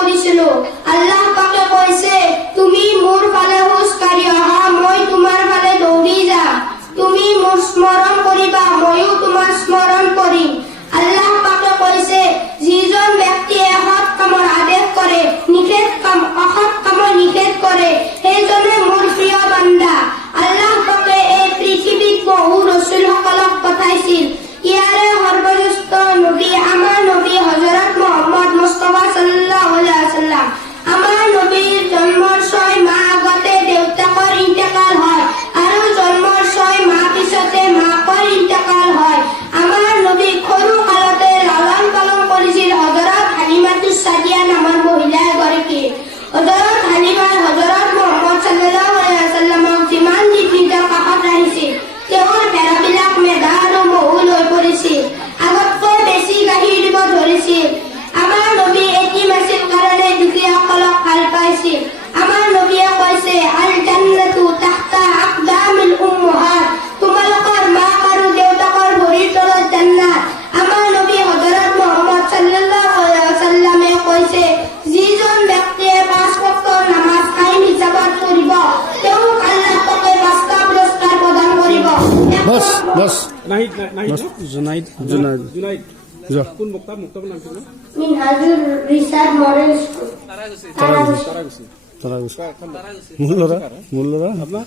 কৰিছিলো। আল্লাহ পাকে কৈছে, তুমি মোৰ ফালে খোজ কাঢ়ি অহা, মই তোমাৰ ফালে দৌৰি যাম। তুমি মোৰ স্মৰণ কৰিবা, ময়ো তোমাৰ স্মৰণ কৰিম। আল্লাহ পাকে কৈছে, যিজন ব্যক্তিয়ে সৎ কামৰ আদেশ কৰে, অসৎ কামৰ নিষেধ কৰে, সেইজনে মোৰ প্ৰিয় বান্দা। আল্লাহ পাকে এই পৃথিৱীত বহু ৰসুলসকলক পঠাইছিল। ইয়াৰে সৰ্বশ্ৰেষ্ঠ নবী আমাৰ নবী হযৰত মুহাম্মদ মুস্তাফা সাল্লাল্লাহু আলাইহি ওয়াসাল্লাম। আমাৰ নবীৰ জন্মৰ 6 মাহ আগতে দেউতাকৰ ইন্তেকাল হয় আৰু জন্মৰ 6 মাহ পিছতে মাকৰ ইন্তেকাল হয়। আমাৰ নবী সৰু কালতে লালন পালন কৰিছিল হযৰত হালিমাতুছ সাদিয়া নামৰ মহিলা এগৰাকী। হযৰত হালিমাই হযৰত মুহাম্মদ সাল্লাল্লাহু আলাইহি ওয়াসাল্লামক যিমান নিজৰ কাষত ৰাখিছিল, তেওঁৰ ভেড়াবিলাক মেধা আৰু মহুল হৈ পৰিছিল। আগতকৈ বেছি গাখীৰ দিব ধৰিছিল। আমাৰ নবী এটিম আছিল কাৰণে দুখীয়াসকলক ভাল পাইছিল। আমাৰ নবীয়ে কৈছে, আল জান্নাতু তাহতা আকদামিল উম্মাহাত, তোমালোকৰ মাক আৰু দেউতাকৰ ভৰিৰ তলত জান্নাত। আমাৰ নবী হযৰত মুহাম্মদ সাল্লাল্লাহু আলাইহি ওয়াসাল্লামে কৈছে, যিজন ব্যক্তিয়ে 5 ওয়াক্তৰ নামাজ কায়েম হিচাপত পঢ়িব, তেওঁক আল্লাহ পাকে 5টা পুৰস্কাৰ প্ৰদান কৰিব। बस নাহিদ जुनाइद জুনাইদ जा কোন মুক্তাব নাম কি না মিনহাজুল রিসার্চ মডেল স্কুল তারা গেছে तारा मुल्लरा আপনার